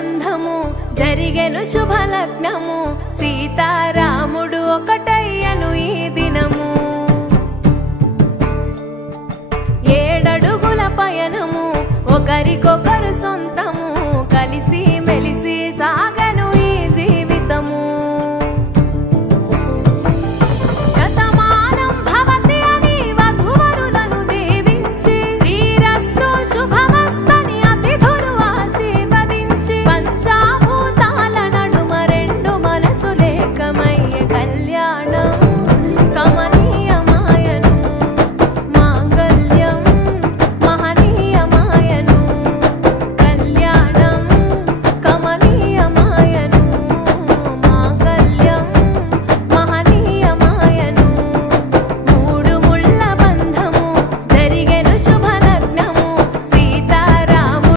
బంధము జరిగెను శుభలగ్నము సీతారాముడు ఒకటయ్యను ఈ దినము 7 అడుగుల పయనము ఒకరికొకరు సొంత